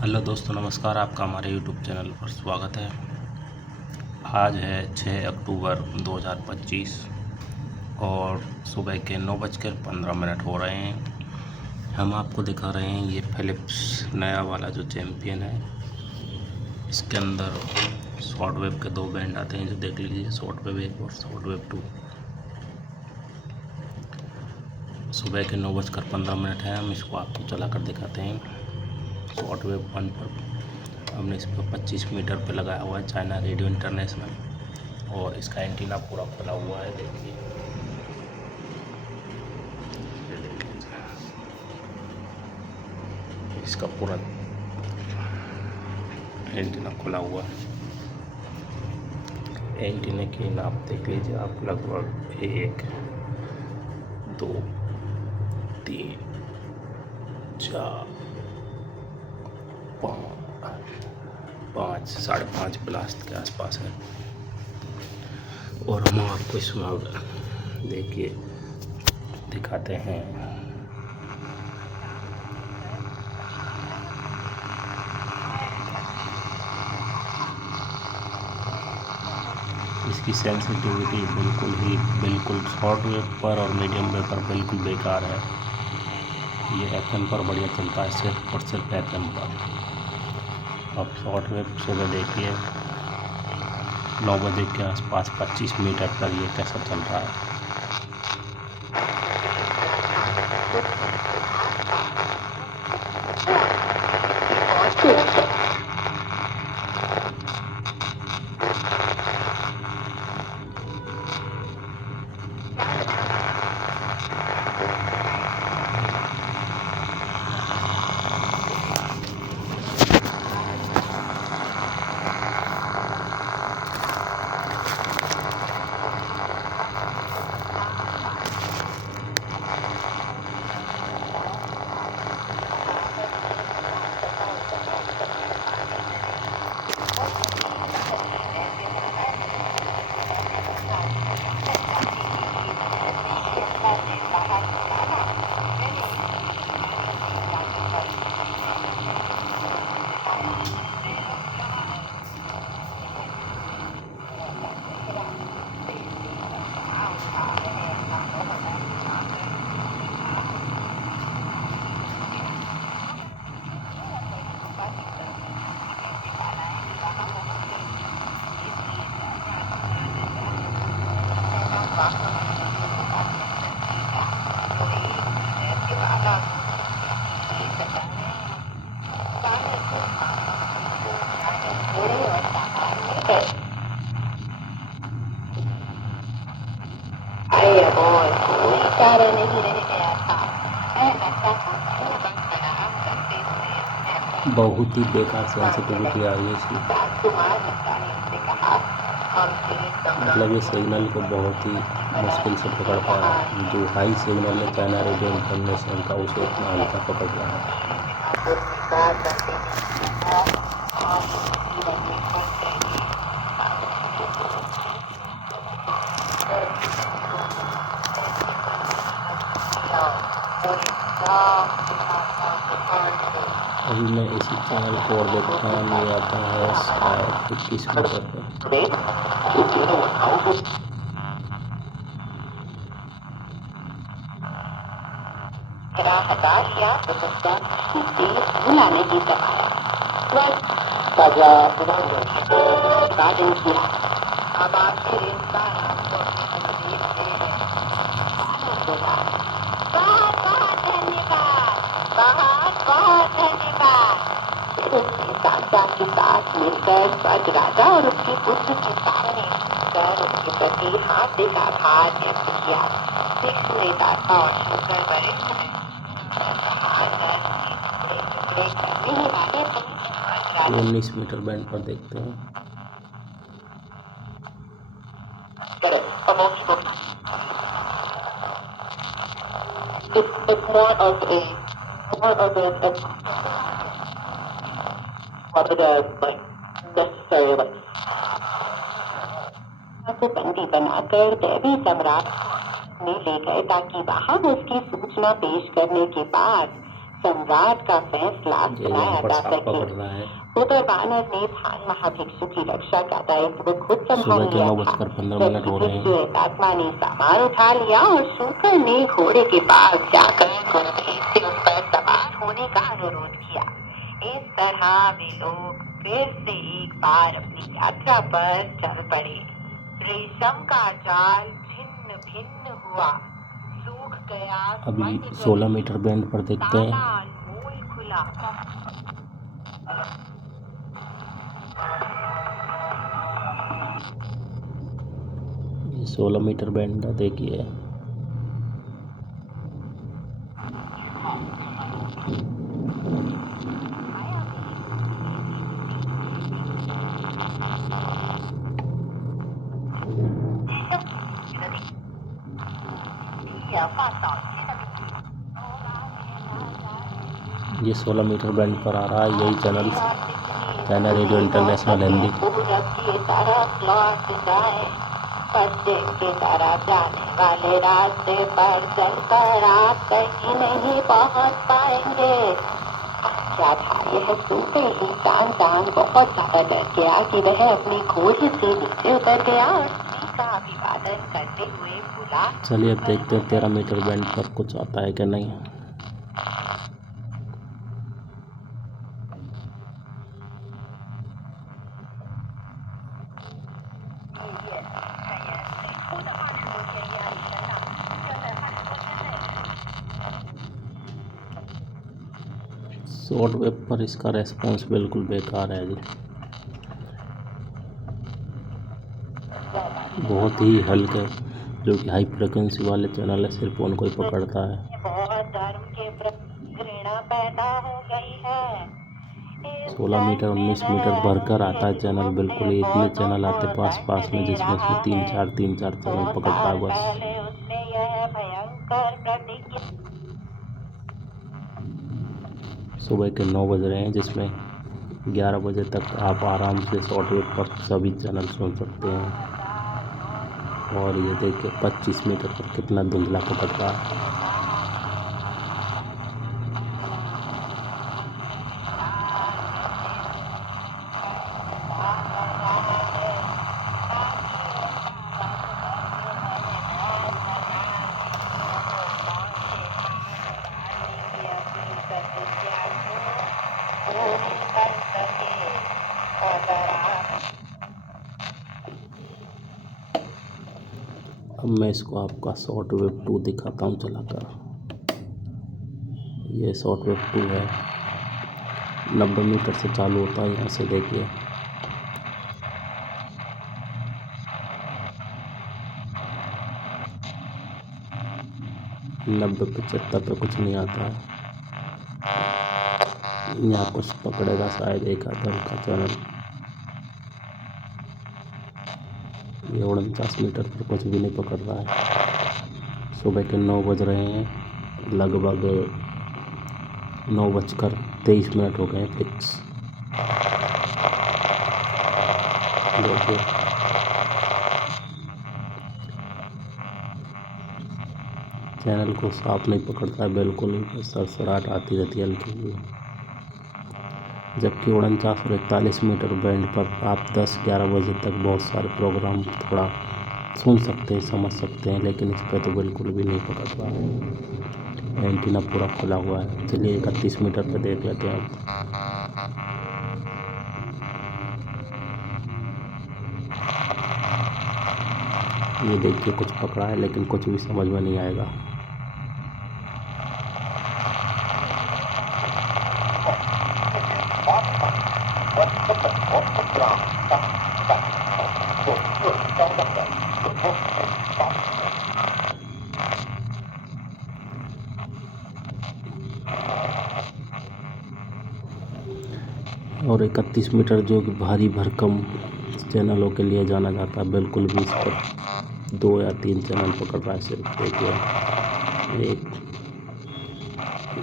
Hello दोस्तों, नमस्कार। आपका हमारे यूट्यूब चैनल पर स्वागत है। आज है 6 अक्टूबर 2025 और सुबह के 9:15 हो रहे हैं। हम आपको दिखा रहे हैं ये फिलिप्स नया वाला जो चैम्पियन है। इसके अंदर शॉर्ट वेव के 2 बैंड आते हैं, जो देख लीजिए, शॉर्ट वेव 1 और शॉर्ट वेव 2। सुबह के 9:15 है। हम इसको आपको चला कर दिखाते हैं। शॉर्ट वेव 1 पर हमने इस पर 25 मीटर पे लगाया हुआ है चाइना रेडियो इंटरनेशनल, और इसका एंटीना पूरा खुला हुआ है। देखिए, इसका पूरा एंटीना खुला हुआ है। एंटीने की नाप देख लीजिए आप, लगभग 1 2 3 4 5 5.5 ब्लास्ट के आसपास है। और हम आपको इसमें देखिए दिखाते हैं। इसकी सेंसिटिविटी बिल्कुल शॉर्ट वेव पर और मीडियम वेव पर बिल्कुल बेकार है। ये FM पर बढ़िया चलता है, सिर्फ और सिर्फ FM पर। अब शॉर्ट वेव सुबह देखिए 9 बजे के आसपास 25 मीटर पर ये कैसा चल रहा है। बहुत ही बेकार सेंसिटिविटी आई है इसकी। मतलब ये सिग्नल को बहुत ही मुश्किल से पकड़ पा रहा है। जो हाई सिग्नल है चाइना रेडियो इंटरनेशनल का, उसे इतना हल्का पकड़ रहा है। अभी मैं इसी चैनल को और देखता हूँ, ये आता है शायद 21 मीटर पर। के साथ मिलकर स्वर्ण राजा और उसके पुत्र के सामने मिलकर उनके प्रति हार्दिक आभार व्यक्त किया। विश्व नेता था और शुगर वरिष्ठ है। 19 मीटर बैंड पर देखते हैं। It's more of a necessary को बंदी बनाकर दैवी सम्राट ने ले गए ताकि वहां उसकी सूचना पेश करने के बाद सम्राट का फैसला ये यहाँ सुनाया पर जा सांप सके। पकड़ रहा है। उधर वानर ने भान महाभिक्षु की रक्षा का दायित्व खुद संभाल सुबह के लिया 9:15 था। हो रहे हैं। जबकि आत्मा ने सामान उठा लिया और शूकर ने घोड़े के पास जाकर गुरुदेव से उस पर सवार होने का अनुरोध किया। इस तरह वे लोग फिर से एक बार अपनी यात्रा पर चल पड़े। रेशम का जाल छिन्न भिन्न हुआ, सूख गया। अभी 16 मीटर बैंड पर देखते हैं। ताला अनमोल खुला। ये 16 मीटर बैंड है, देखिए। ये 16 मीटर बैंड पर आ रहा है, यही channel China radio international Hindi. पूरब की तरफ लौट जाए, पश्चिम की तरफ जाने वाले रास्ते पर चलकर आप कहीं नहीं पहुंच पाएंगे। क्या था यह सुनते ही तान बहुत ज्यादा डर गया कि वह अपनी घोड़े से नीचे उतर गया और श्री का अभिवादन करते हुए बुला। चलिए अब देखते हैं 13 मीटर बैंड पर कुछ आता है कि नहीं। शॉर्ट वेव पर इसका रेस्पॉन्स बिल्कुल बेकार है जी। बहुत ही हल्के, जो कि हाई फ्रिक्वेंसी वाले चैनल है, सिर्फ उनको ही पकड़ता है। बहुत धर्म के प्रति घृणा पैदा हो गई है। 16 मीटर 19 मीटर भरकर आता है चैनल, बिल्कुल ही इतने चैनल आते पास पास में, जिसमें से 3-4 चैनल पकड़ रहा है बस। उसने यह भयंकर प्रतिज्ञा। सुबह के 9 बज रहे हैं, जिसमें 11 बजे तक आप आराम से शॉर्ट वेव पर सभी चैनल सुन सकते हैं। और ये देखिए 25 मीटर पर कितना धुंधला पकड़ रहा है। अब मैं इसको आपका शॉर्ट वेव 2 दिखाता हूँ चलाकर। ये शॉर्ट वेव 2 है, 90 मीटर से चालू होता है। यहाँ से देखिए नब्बे 75 पे कुछ नहीं आता है। यहाँ कुछ पकड़ेगा शायद एक आधा का चैनल। ये 49 मीटर पर कुछ भी नहीं पकड़ रहा है। सुबह के 9 बज रहे हैं, लगभग 9:23 हो गए फिक्स। देखिए चैनल को साफ नहीं पकड़ता है, बिल्कुल ही सरसराहट आती रहती है हल्की हुई। जबकि 49 और 41 मीटर बैंड पर आप 10-11 बजे तक बहुत सारे प्रोग्राम थोड़ा सुन सकते हैं, समझ सकते हैं, लेकिन इस पर तो बिल्कुल भी नहीं पकड़ रहा है। एंटीना पूरा खुला हुआ है। चलिए 31 मीटर पर देख लेते हैं अब। ये देखिए कुछ पकड़ा है, लेकिन कुछ भी समझ में नहीं आएगा। और 31 मीटर जो कि भारी भरकम चैनलों के लिए जाना जाता है, बिल्कुल भी इस पर 2 या 3 चैनल पकड़ रहा है सिर्फ। देखिए एक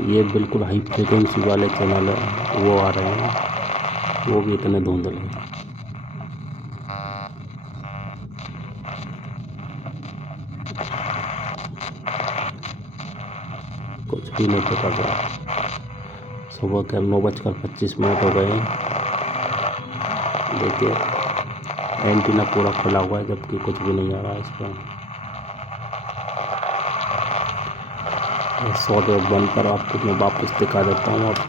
ये बिल्कुल हाई फ्रिक्वेंसी वाले चैनल है, वो आ रहे हैं, वो भी इतने धुंधले हैं। कुछ भी नहीं पकड़ रहा। सुबह के 9:25 हो गए हैं। देखिए एंटीना पूरा खुला हुआ है जबकि कुछ भी नहीं आ रहा है इस पर। शॉर्टवेव बैंड पर आपको मैं वापस दिखा देता हूँ। आप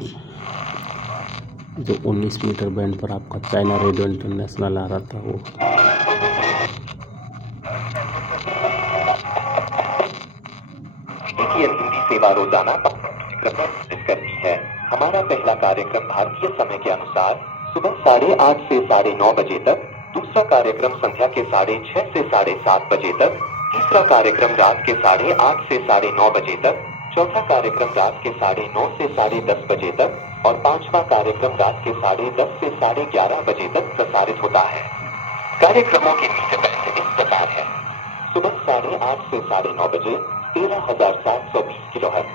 जो 19 मीटर बैंड पर आपका चाइना रेडियो इंटरनेशनल आ रहा था वो हिंदी सेवा रोजाना करती है। हमारा पहला कार्यक्रम भारतीय समय के अनुसार सुबह 8:30 से 9:30 बजे तक, दूसरा कार्यक्रम संध्या के 6:30 से 7:30 बजे तक, तीसरा कार्यक्रम रात के 8:30 से 9:30 बजे तक, चौथा कार्यक्रम रात के 9:30 से 10:30 बजे तक और पांचवा कार्यक्रम रात के 10:30 से 11:30 बजे तक प्रसारित होता है। कार्यक्रमों के मीटर बैंड इस प्रकार है। सुबह 8:30 से 9:30 बजे 13,720 किलोहर्ट्ज,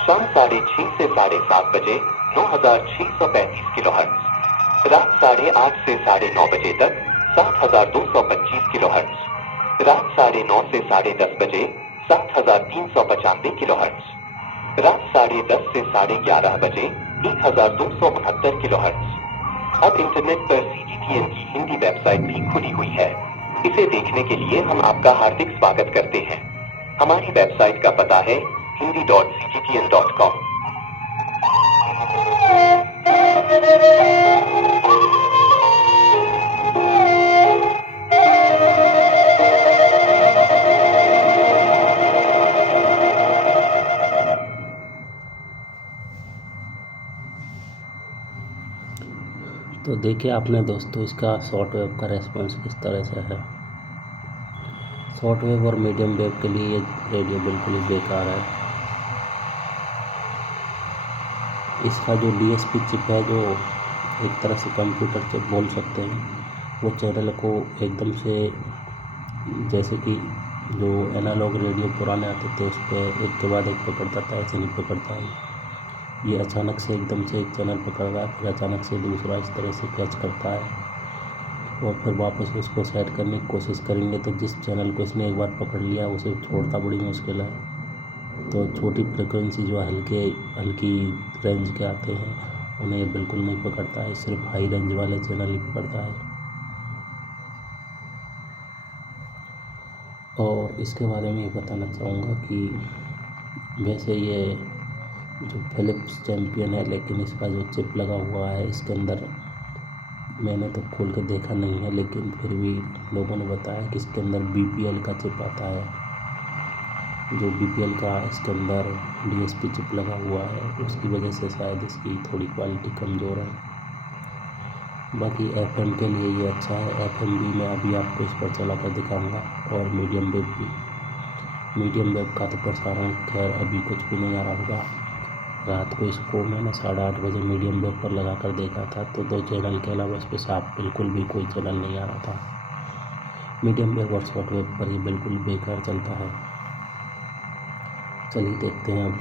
शाम 6:30 से 7:30 बजे 9,635 किलोहर्ट्ज, रात 8:30 से 9:30 बजे तक 7,225 किलोहर्ट्ज, रात 9:30 से 10:30 बजे 7,395 किलोहर्ट्ज, रात 10:30 से 11:30 बजे 1,269 किलोहर्ट्ज। अब इंटरनेट पर CGTN की हिंदी वेबसाइट भी खुली हुई है। इसे देखने के लिए हम आपका हार्दिक स्वागत करते हैं। हमारी वेबसाइट का पता है hindi.cgtn.com। तो देखिए आपने दोस्तों इसका शॉर्ट वेव का रेस्पॉन्स किस तरह से है। शॉर्ट वेव और मीडियम वेव के लिए ये रेडियो बिल्कुल ही बेकार है। इसका जो DSP चिप है, जो एक तरह से कंप्यूटर चिप बोल सकते हैं, वो चैनल को एकदम से, जैसे कि जो एनालॉग रेडियो पुराने आते थे उस पर एक के बाद एक पकड़ता था, ऐसे नहीं पकड़ता है। ये अचानक से एकदम से एक चैनल पकड़ रहा है, फिर अचानक से दूसरा, इस तरह से कैच करता है और फिर वापस उसको सेट करने की कोशिश करेंगे तो जिस चैनल को इसने एक बार पकड़ लिया उसे छोड़ना बड़ी मुश्किल है। तो छोटी फ्रिक्वेंसी जो हल्की रेंज के आते हैं उन्हें ये बिल्कुल नहीं पकड़ता है, सिर्फ हाई रेंज वाले चैनल ही पकड़ता है। और इसके बारे में ये बताना चाहूँगा कि वैसे ये जो फिलिप्स चैम्पियन है, लेकिन इसका जो चिप लगा हुआ है इसके अंदर, मैंने तो खोल के देखा नहीं है, लेकिन फिर भी लोगों ने बताया कि इसके अंदर BPL का चिप आता है। जो BPL का इसके अंदर DSP चिप लगा हुआ है, उसकी वजह से शायद इसकी थोड़ी क्वालिटी कमज़ोर है। बाकी FM के लिए ये अच्छा है। FM भी मैं अभी आपको इस पर चला कर दिखाऊँगा और मीडियम वेव भी। मीडियम वेव का तो प्रसारण खैर अभी कुछ भी नहीं आ रहा होगा। रात को इसको मैंने 8:30 बजे मीडियम वेव पर लगा कर देखा था तो 2 चैनल के अलावा इस पर साफ बिल्कुल भी कोई चैनल नहीं आ रहा था। मीडियम वेव और शॉर्ट वेव पर ये बिल्कुल बेकार चलता है। चलिए देखते हैं अब।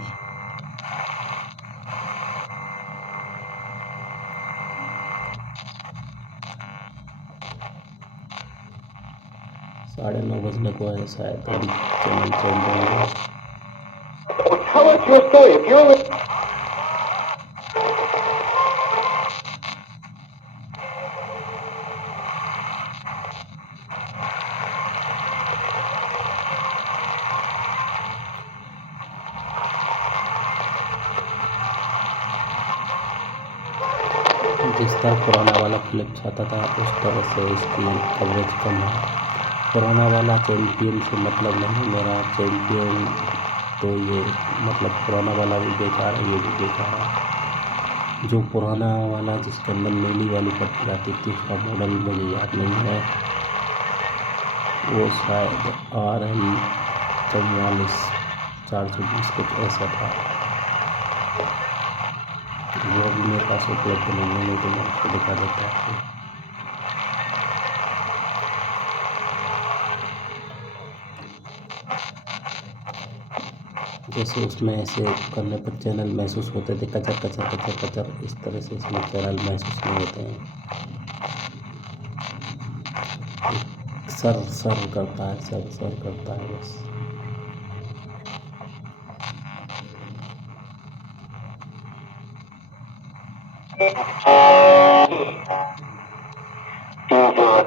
साढ़े 9 बजने को है, शायद अभी चैनल चेंज होंगे। जिस तरह पुराना वाला फिलिप्स आता था उस तरह से इसकी कवरेज कम है। पुराना वाला चैम्पियन से मतलब नहीं, मेरा चैम्पियन तो ये मतलब पुराना वाला भी बेकार है, ये भी बेकार है। जो पुराना वाला जिसके अंदर नीली वाली पट्टी आती थी उसका मॉडल मुझे याद नहीं है, वो शायद RL 44/420 कुछ ऐसा था। वो भी मेरे पास उपलब्ध नहीं है, नहीं तो मैं उसको दिखा देता आपको। जैसे उसमें ऐसे करने पर चैनल महसूस होते थे, कचर कचर कचर कचर, इस तरह से इसमें चैनल महसूस नहीं होते हैं। सर सर करता है, सर करता है बस।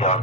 11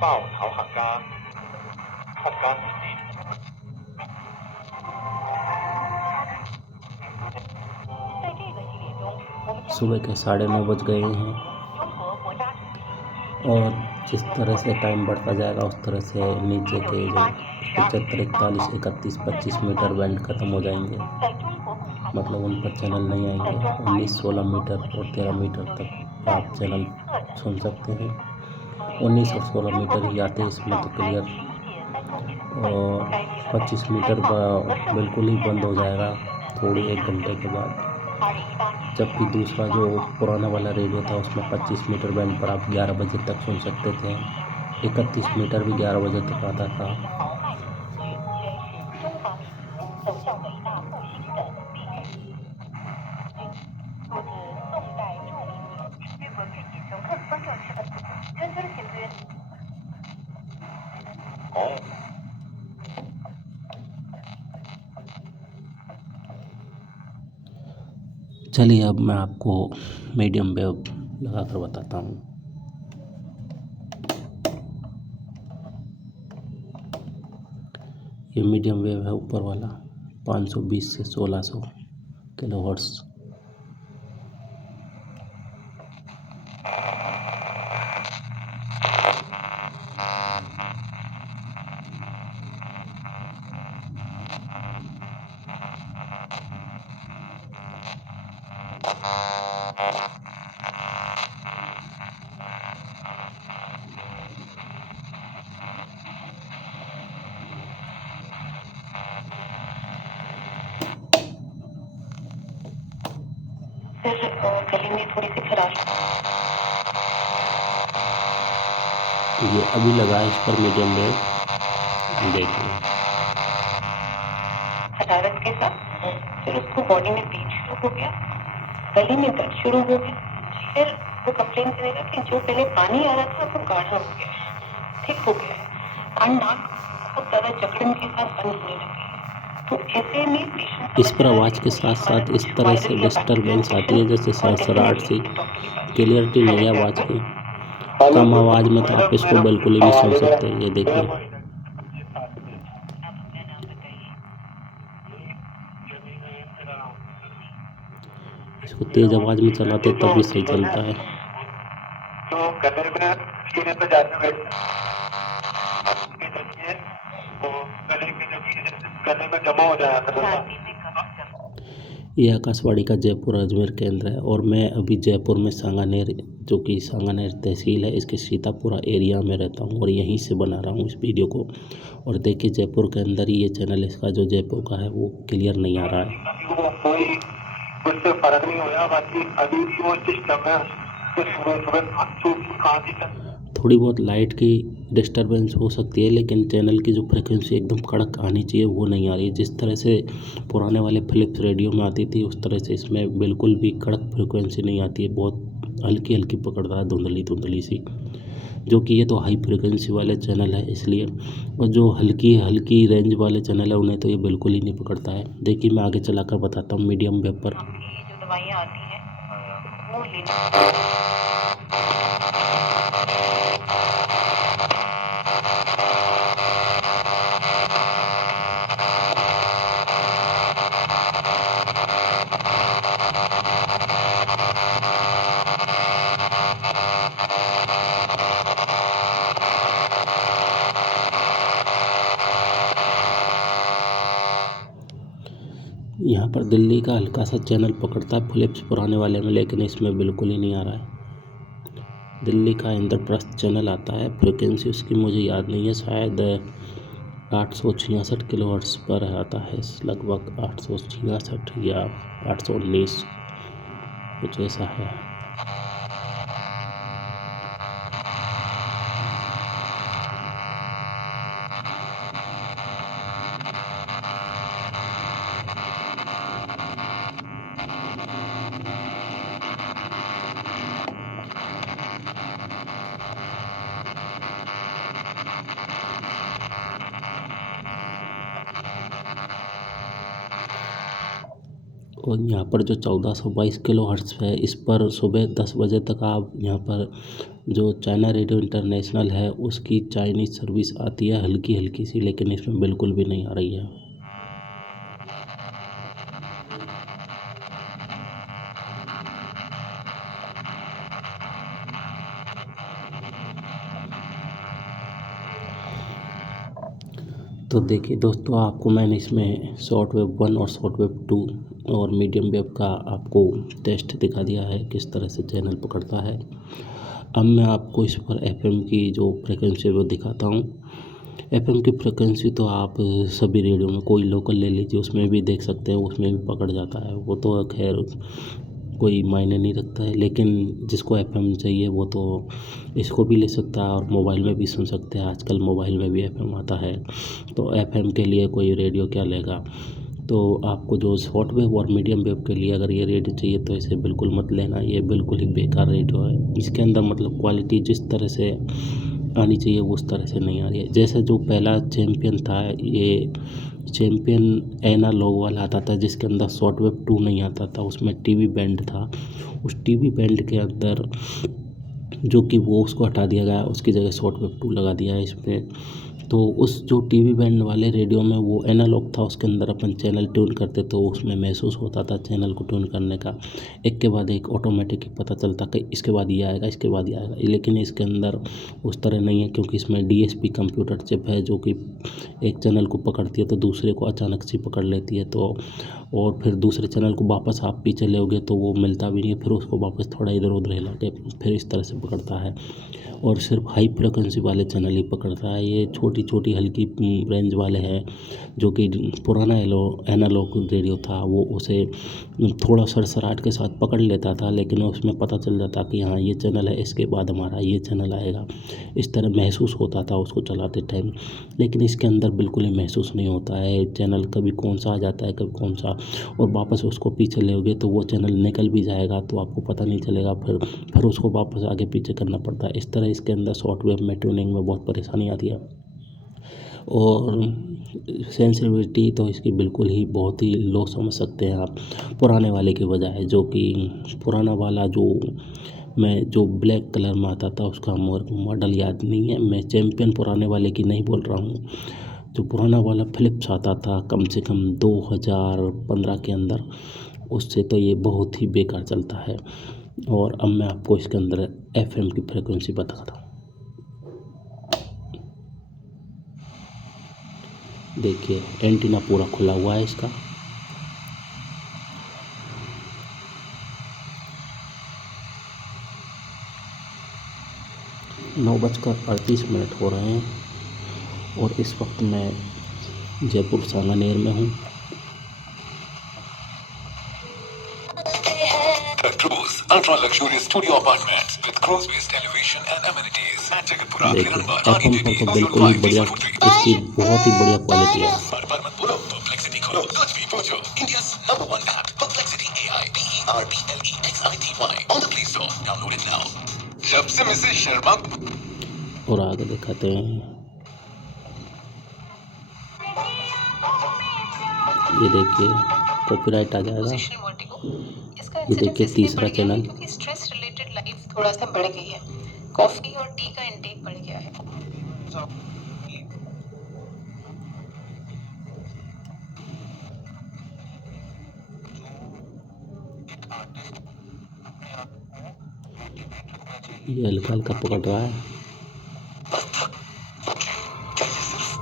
报曹喊杆，喊杆立。 在这个系列中，我们将 सुबह के 9:30 बज गए हैं 中国国家主席 और जिस तरह से टाइम बढ़ता जाएगा उस तरह से नीचे के जो 75, 41, 31, 25 मीटर बैंड ख़त्म हो जाएंगे। 在中国共产党 मतलब उन पर चैनल नहीं आएंगे। 19, 16 मीटर और 13 मीटर तक आप चैनल सुन सकते हैं। 19 और 16 मीटर ही आते हैं इसमें तो क्लियर। और 25 मीटर बिल्कुल ही बंद हो जाएगा थोड़ी 1 घंटे के बाद। 2018 जबकि दूसरा जो पुराना वाला रेडियो था उसमें 25 मीटर बैंड पर आप 11 बजे तक सुन सकते थे। 31 मीटर भी 11 बजे तक आता था। 豪迈，宣是中华民族走向伟大复兴的历史。出自宋代著名诗文配写成客观这是个真真写的。 चलिए अब मैं आपको मीडियम वेव लगा कर बताता हूँ। ये मीडियम वेव है ऊपर वाला 520 से 1600 किलोहर्ट्ज़। सर गले में थोड़ी सी खराश ये अभी लगा है इस पर मीडियम वेव, देखिए। हरारत के साथ फिर उसको बॉडी में पेन शुरू हो गया, गले में दर्द शुरू हो गया। फिर वो कंप्लेन करेगा कि जो पहले पानी आ रहा था वो गाढ़ा हो गया है, थिक हो गया है, और नाक बहुत ज़्यादा जकड़न के साथ बंद होने लगी है। तो ऐसे में पेशेंट इस पर आवाज़ के साथ साथ इस तरह से डिस्टरबेंस आती है जैसे सरसराहट सी। क्लियरिटी नहीं है आवाज़ की। कम आवाज़ में तो आप इसको बिल्कुल ही नहीं सुन सकते। ये देखिए, इसको तेज़ आवाज़ में चलाते तब भी सही चलता है। तो गले में सीने पे जाने में तो गले के जो गले में जमा हो जाता है। ये आकाशवाणी का जयपुर अजमेर केंद्र है और मैं अभी जयपुर में सांगानेर, जो कि सांगानेर तहसील है, इसके सीतापुरा एरिया में रहता हूँ और यहीं से बना रहा हूँ इस वीडियो को। और देखिए जयपुर के अंदर ही ये चैनल इसका जो जयपुर का है वो क्लियर नहीं आ रहा है। कोई उससे फर्क नहीं होया, बाकी अभी भी वो सिस्टम है थोड़ी बहुत लाइट की डिस्टरबेंस हो सकती है, लेकिन चैनल की जो फ्रिक्वेंसी एकदम कड़क आनी चाहिए वो नहीं आ रही है। जिस तरह से पुराने वाले फिलिप्स रेडियो में आती थी उस तरह से इसमें बिल्कुल भी कड़क फ्रिक्वेंसी नहीं आती है। बहुत हल्की हल्की पकड़ता है, धुंधली धुंधली सी, जो कि ये तो हाई फ्रिक्वेंसी वाले चैनल है इसलिए। और जो हल्की हल्की रेंज वाले चैनल है उन्हें तो ये बिल्कुल ही नहीं पकड़ता है। देखिए मैं आगे चला कर बताता हूँ मीडियम वेव पर। जो दवाइयाँ आती हैं वो लेना। यहाँ पर दिल्ली का हल्का सा चैनल पकड़ता है फिलिप्स पुराने वाले में, लेकिन इसमें बिल्कुल ही नहीं आ रहा है। दिल्ली का इंद्रप्रस्थ चैनल आता है, फ्रिक्वेंसी उसकी मुझे याद नहीं है, शायद 866 किलोहर्ट्ज़ पर आता है, लगभग 866 या 819 कुछ ऐसा है। और यहाँ पर जो 1422 किलोहर्ट्ज़ है, इस पर सुबह 10 बजे तक आप यहाँ पर जो चाइना रेडियो इंटरनेशनल है उसकी चाइनीज़ सर्विस आती है हल्की हल्की सी, लेकिन इसमें बिल्कुल भी नहीं आ रही है। तो देखिए दोस्तों, आपको मैंने इसमें शॉर्ट वेव 1 और शॉर्ट वेव 2 और मीडियम वेव का आपको टेस्ट दिखा दिया है किस तरह से चैनल पकड़ता है। अब मैं आपको इस पर एफएम की जो फ्रिक्वेंसी वो दिखाता हूँ। एफएम की फ्रिक्वेंसी तो आप सभी रेडियो में कोई लोकल ले लीजिए, उसमें भी देख सकते हैं, उसमें भी पकड़ जाता है। वो तो खैर कोई मायने नहीं रखता है, लेकिन जिसको एफएम चाहिए वो तो इसको भी ले सकता है और मोबाइल में भी सुन सकते हैं। आजकल मोबाइल में भी एफएम आता है, तो एफएम के लिए कोई रेडियो क्या लेगा। तो आपको जो शॉर्ट वेव और मीडियम वेव के लिए अगर ये रेडियो चाहिए तो इसे बिल्कुल मत लेना, ये बिल्कुल ही बेकार रेडियो है। इसके अंदर मतलब क्वालिटी जिस तरह से आनी चाहिए वो उस तरह से नहीं आ रही है। जैसे जो पहला चैम्पियन था, ये चैम्पियन एनालॉग वाला आता था जिसके अंदर शॉर्ट वेव 2 नहीं आता था, उसमें टीवी बैंड था। उस टीवी बैंड के अंदर जो कि वो उसको हटा दिया गया, उसकी जगह शॉर्ट वेव 2 लगा दिया है इसमें। तो उस जो टीवी बैंड वाले रेडियो में वो एनालॉग था, उसके अंदर अपन चैनल ट्यून करते तो उसमें महसूस होता था चैनल को ट्यून करने का, एक के बाद एक ऑटोमेटिक पता चलता कि इसके बाद ये आएगा, इसके बाद ये आएगा। लेकिन इसके अंदर उस तरह नहीं है, क्योंकि इसमें डीएसपी कंप्यूटर चिप है जो कि एक चैनल को पकड़ती है तो दूसरे को अचानक से पकड़ लेती है। तो और फिर दूसरे चैनल को वापस आप पीछे लोगे तो वो मिलता भी नहीं है, फिर उसको वापस थोड़ा इधर उधर हिला के फिर इस तरह से पकड़ता है। और सिर्फ हाई फ्रिक्वेंसी वाले चैनल ही पकड़ता है। ये छोटी छोटी हल्की रेंज वाले हैं जो कि पुराना एनालॉग रेडियो था वो उसे थोड़ा सरसराहट के साथ पकड़ लेता था, लेकिन उसमें पता चल जाता कि हाँ ये चैनल है, इसके बाद हमारा ये चैनल आएगा, इस तरह महसूस होता था उसको चलाते टाइम। लेकिन इसके अंदर बिल्कुल ही महसूस नहीं होता है चैनल, कभी कौन सा आ जाता है कभी कौन सा, और वापस उसको पीछे लोगे तो वो चैनल निकल भी जाएगा तो आपको पता नहीं चलेगा, फिर उसको वापस आगे पीछे करना पड़ता है। इस तरह इसके अंदर सॉफ्टवेयर में ट्यूनिंग में बहुत परेशानी आती है। और सेंसिटिविटी तो इसकी बिल्कुल ही बहुत ही लो समझ सकते हैं आप पुराने वाले के बजाय, जो कि पुराना वाला जो ब्लैक कलर में आता था उसका मॉडल याद नहीं है। मैं चैम्पियन पुराने वाले की नहीं बोल रहा हूँ, जो पुराना वाला फिलिप्स आता था कम से कम 2015 के अंदर, उससे तो ये बहुत ही बेकार चलता है। और अब मैं आपको इसके अंदर एफएम की फ्रिक्वेंसी बताता हूँ। देखिए एंटीना पूरा खुला हुआ है इसका। नौ बजकर 38 मिनट हो रहे हैं और इस वक्त मैं जयपुर सांगानेर में हूँ। Cruise ultra luxurious studio apartments with cruise based elevation and amenities at Jagatpura. देखिए एफएम पर तो बिल्कुल ही बढ़िया, इसकी बहुत ही बढ़िया क्वालिटी है। Perplexity खोलो, कुछ भी पूछो। India's #1 app, Perplexity AI, PERPLEXITY on the Play Store. Download it now. जब से मिसेस शर्मा और आगे दिखाते हैं, ये देखिए कॉपीराइट आ जाएगा। ये देखिए तीसरा चैनल। क्योंकि स्ट्रेस रिलेटेड लाइफ थोड़ा सा बढ़ गई है, कॉफी और टी का इंटेक बढ़ गया है। ये हल्का हल्का पकड़ रहा है।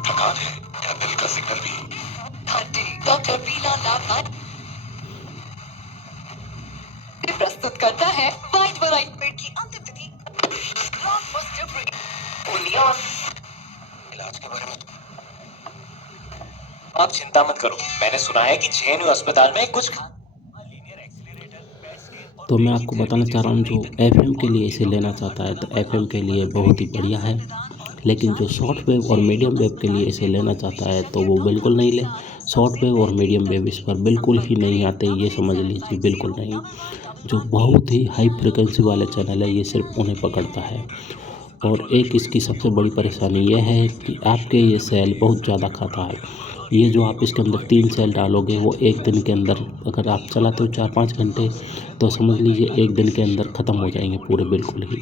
थकान है या दिल का सिग्नल भी। डॉक्टर वीना लाभ प्रस्तुत करता है वाइट वराइट की अंतिम तिथि ब्लॉकबस्टर ब्रेक इलाज के बारे में आप चिंता मत करो। मैंने सुना है कि जेएनयू अस्पताल में कुछ तो मैं आपको बताना चाह रहा हूँ, जो एफएम के लिए इसे लेना चाहता है तो एफएम के लिए बहुत ही बढ़िया है, लेकिन जो शॉर्ट वेव और मीडियम वेव के लिए इसे लेना चाहता है तो वो बिल्कुल नहीं ले। शॉर्ट वेव और मीडियम वेव इस पर बिल्कुल ही नहीं आते, ये समझ लीजिए, बिल्कुल नहीं। जो बहुत ही हाई फ्रिक्वेंसी वाले चैनल है ये सिर्फ उन्हें पकड़ता है। और एक इसकी सबसे बड़ी परेशानी यह है कि आपके ये सेल बहुत ज़्यादा खाता है। ये जो आप इसके अंदर 3 सेल डालोगे वो एक दिन के अंदर, अगर आप चलाते हो 4-5 घंटे तो समझ लीजिए एक दिन के अंदर ख़त्म हो जाएंगे पूरे बिल्कुल ही।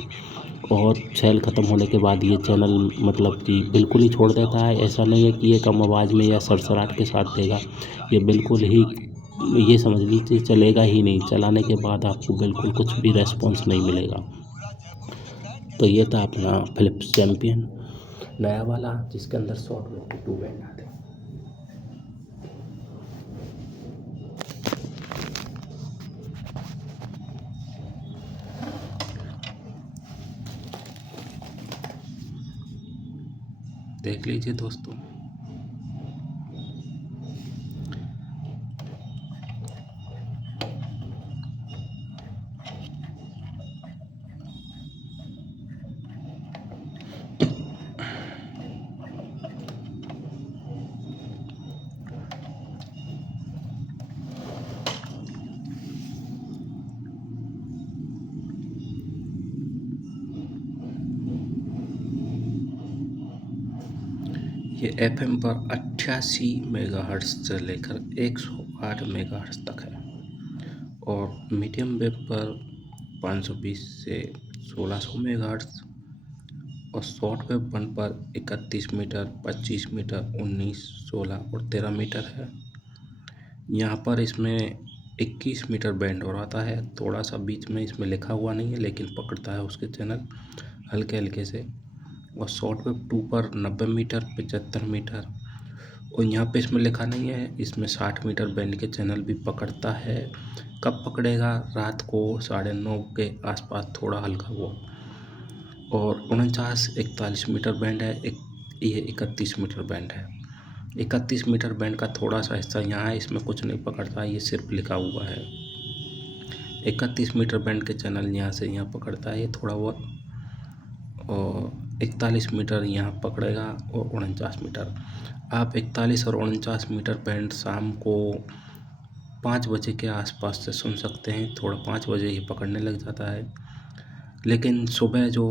और सेल ख़त्म होने के बाद ये चैनल मतलब कि बिल्कुल ही छोड़ देता है। ऐसा नहीं है कि ये कम आवाज़ में या सरसराहट के साथ देगा, ये बिल्कुल ही, ये समझ लीजिए चलेगा ही नहीं। चलाने के बाद आपको बिल्कुल कुछ भी रेस्पॉन्स नहीं मिलेगा। तो ये था अपना फ़िलिप्स चैम्पियन नया वाला, जिसके अंदर शॉर्ट के 2 बैंड आते हैं। देख लीजिए दोस्तों। ये FM पर 88 मेगाहर्ट्ज़ से लेकर 108 मेगाहर्ट्ज़ तक है और मीडियम वेव पर 520 से 1600 मेगाहर्ट्ज़ और शॉर्ट वेव बैंड पर 31 मीटर, 25 मीटर, 19, 16 और 13 मीटर है। यहाँ पर इसमें 21 मीटर बैंड और आता है, थोड़ा सा बीच में इसमें लिखा हुआ नहीं है लेकिन पकड़ता है उसके चैनल हल्के हल्के से। और शॉर्ट वेव 2 पर 90 मीटर, 75 मीटर और यहाँ पे इसमें लिखा नहीं है, इसमें 60 मीटर बैंड के चैनल भी पकड़ता है। कब पकड़ेगा? रात को 9:30 के आसपास थोड़ा हल्का हुआ। और 49-41 मीटर बैंड है, ये 31 मीटर बैंड है। 31 मीटर बैंड का थोड़ा सा हिस्सा यहाँ है, इसमें कुछ नहीं पकड़ता, ये सिर्फ लिखा हुआ है। 31 मीटर बैंड के चैनल यहाँ से यहाँ पकड़ता है ये थोड़ा बहुत, और 41 मीटर यहाँ पकड़ेगा और 49 मीटर। आप 41 और 49 मीटर बैंड शाम को 5 बजे के आसपास से सुन सकते हैं। थोड़ा 5 बजे ये पकड़ने लग जाता है, लेकिन सुबह जो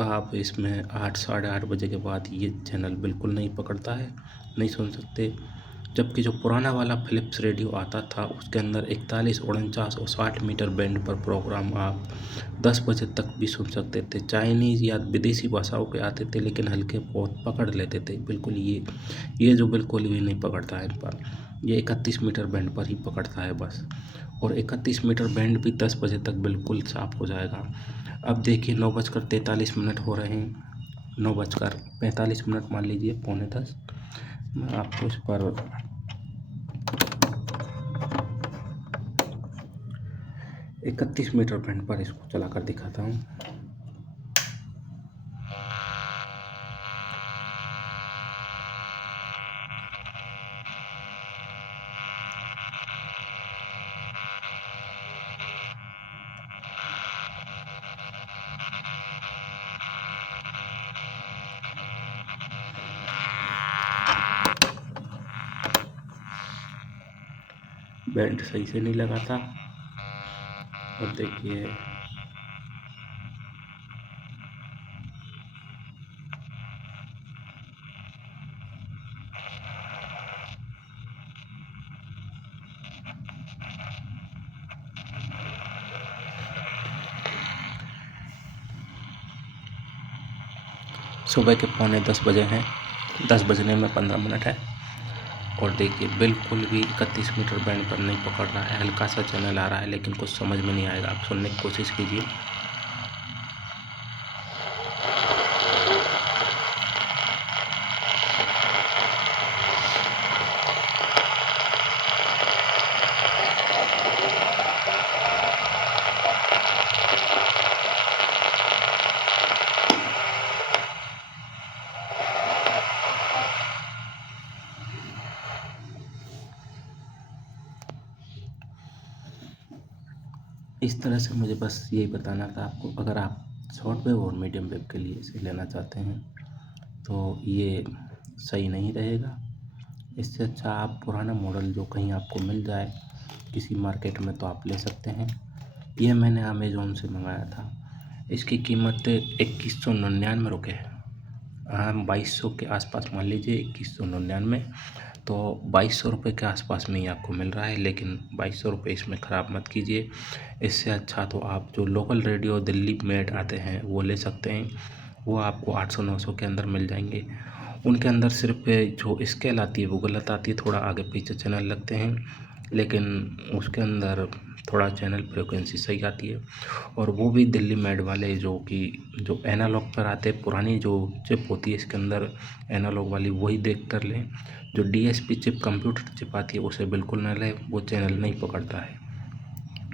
आप इसमें 8 साढ़े 8 बजे के बाद ये चैनल बिल्कुल नहीं पकड़ता है, नहीं सुन सकते। जबकि जो पुराना वाला फ़िलिप्स रेडियो आता था उसके अंदर 41, 49 और 60 मीटर बैंड पर प्रोग्राम आप 10 बजे तक भी सुन सकते थे। चाइनीज़ या विदेशी भाषाओं के आते थे लेकिन हल्के बहुत पकड़ लेते थे बिल्कुल। ये जो बिल्कुल भी नहीं पकड़ता है इन पर, ये 31 मीटर बैंड पर ही पकड़ता है बस। और 31 मीटर बैंड भी 10 बजे तक बिल्कुल साफ हो जाएगा। अब देखिए 9:43 हो रहे हैं, 9:45 मान लीजिए, 9:45। मैं आपको इस पर 31 मीटर बैंड पर इसको चलाकर दिखाता हूँ। बैंड सही से नहीं लगा था। और देखिए सुबह के 9:45 बजे हैं, 10 बजने में 15 मिनट है। और देखिए बिल्कुल भी 31 मीटर बैंड पर नहीं पकड़ रहा है, हल्का सा चैनल आ रहा है लेकिन कुछ समझ में नहीं आएगा। आप सुनने की कोशिश कीजिए। इस तरह से मुझे बस यही बताना था आपको। अगर आप शॉर्ट वेव और मीडियम वेव के लिए इसे लेना चाहते हैं तो ये सही नहीं रहेगा। इससे अच्छा आप पुराना मॉडल जो कहीं आपको मिल जाए किसी मार्केट में तो आप ले सकते हैं। ये मैंने अमेज़ॉन से मंगाया था, इसकी कीमत 2199 रुपये है। 2200 के आसपास मान लीजिए, 2199, तो 2200 रुपये के आसपास में ही आपको मिल रहा है। लेकिन 2200 रुपये इसमें ख़राब मत कीजिए। इससे अच्छा तो आप जो लोकल रेडियो दिल्ली में आते हैं वो ले सकते हैं। वो आपको 800-900 के अंदर मिल जाएंगे। उनके अंदर सिर्फ जो स्केल आती है वो गलत आती है, थोड़ा आगे पीछे चैनल लगते हैं, लेकिन उसके अंदर थोड़ा चैनल फ्रिक्वेंसी सही आती है। और वो भी दिल्ली मेड वाले जो एनालॉग पर आते हैं, पुरानी जो चिप होती है इसके अंदर एनालॉग वाली, वही देख कर लें। जो डीएसपी चिप कंप्यूटर चिप आती है उसे बिल्कुल ना लें, वो चैनल नहीं पकड़ता है।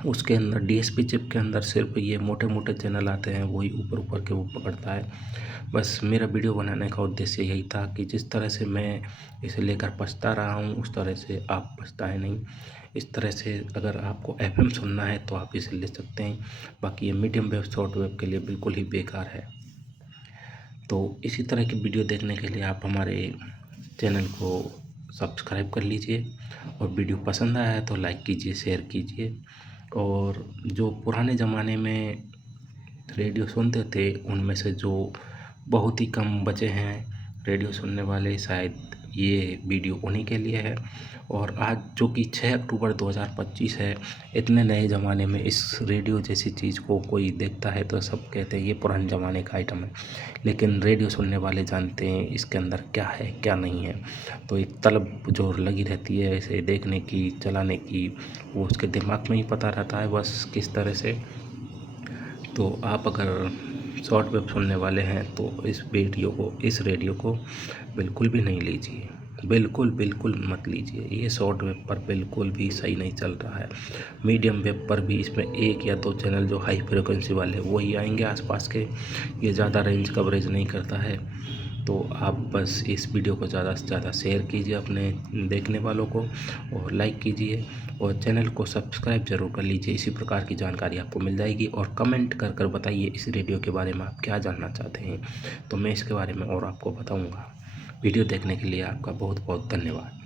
उसके अंदर डीएसपी चिप के अंदर सिर्फ ये मोटे मोटे चैनल आते हैं, वही ऊपर ऊपर के वो पकड़ता है। बस मेरा वीडियो बनाने का उद्देश्य यही था कि जिस तरह से मैं इसे लेकर पछता रहा हूँ उस तरह से आप पछताए नहीं। इस तरह से अगर आपको एफएम सुनना है तो आप इसे ले सकते हैं, बाकी ये मीडियम वेव शॉर्ट वेव के लिए बिल्कुल ही बेकार है। तो इसी तरह की वीडियो देखने के लिए आप हमारे चैनल को सब्सक्राइब कर लीजिए, और वीडियो पसंद आया है तो लाइक कीजिए, शेयर कीजिए। और जो पुराने ज़माने में रेडियो सुनते थे उनमें से जो बहुत ही कम बचे हैं रेडियो सुनने वाले, शायद ये वीडियो उन्हीं के लिए है। और आज जो कि 6 अक्टूबर 2025 है, इतने नए ज़माने में इस रेडियो जैसी चीज़ को कोई देखता है तो सब कहते हैं ये पुराने ज़माने का आइटम है। लेकिन रेडियो सुनने वाले जानते हैं इसके अंदर क्या है क्या नहीं है। तो एक तलब जो लगी रहती है इसे देखने की, चलाने की, वो उसके दिमाग में ही पता रहता है बस किस तरह से। तो आप अगर शॉर्ट वेव सुनने वाले हैं तो इस रेडियो को बिल्कुल भी नहीं लीजिए, बिल्कुल मत लीजिए। ये शॉर्ट वेव पर बिल्कुल भी सही नहीं चल रहा है। मीडियम वेव पर भी इसमें 1 या 2 चैनल जो हाई फ्रिक्वेंसी वाले वही आएंगे आसपास के, ये ज़्यादा रेंज कवरेज नहीं करता है। तो आप बस इस वीडियो को ज़्यादा से ज़्यादा शेयर कीजिए अपने देखने वालों को, और लाइक कीजिए, और चैनल को सब्सक्राइब ज़रूर कर लीजिए। इसी प्रकार की जानकारी आपको मिल जाएगी। और कमेंट कर बताइए इस रेडियो के बारे में आप क्या जानना चाहते हैं, तो मैं इसके बारे में और आपको बताऊंगा। वीडियो देखने के लिए आपका बहुत बहुत धन्यवाद।